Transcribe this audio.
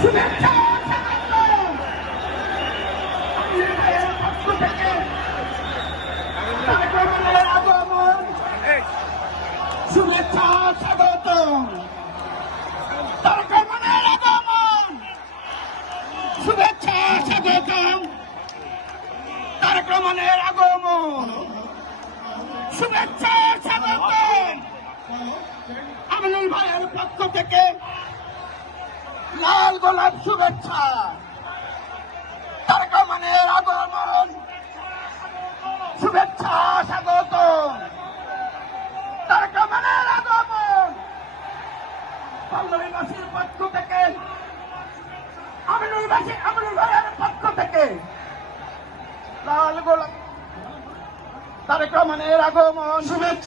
শুভেচ্ছা শুভেচ্ছা স্বাগতম তারেক রহমানের আগমন শুভেচ্ছা স্বাগতম তারেক রহমানের আগমন শুভেচ্ছা স্বাগতম আমিনুল ভাইয়ের পক্ষ থেকে লাল গোলাপ শুভেচ্ছা তারেক রহমানের আগমন শুভেচ্ছা স্বাগতম তারেক রহমানের আগমন বাংলাদেশের পক্ষ থেকে আমিনুল ভাইয়ের পক্ষ থেকে লাল গোলাপ তারেক রহমানের আগমন শুভেচ্ছা।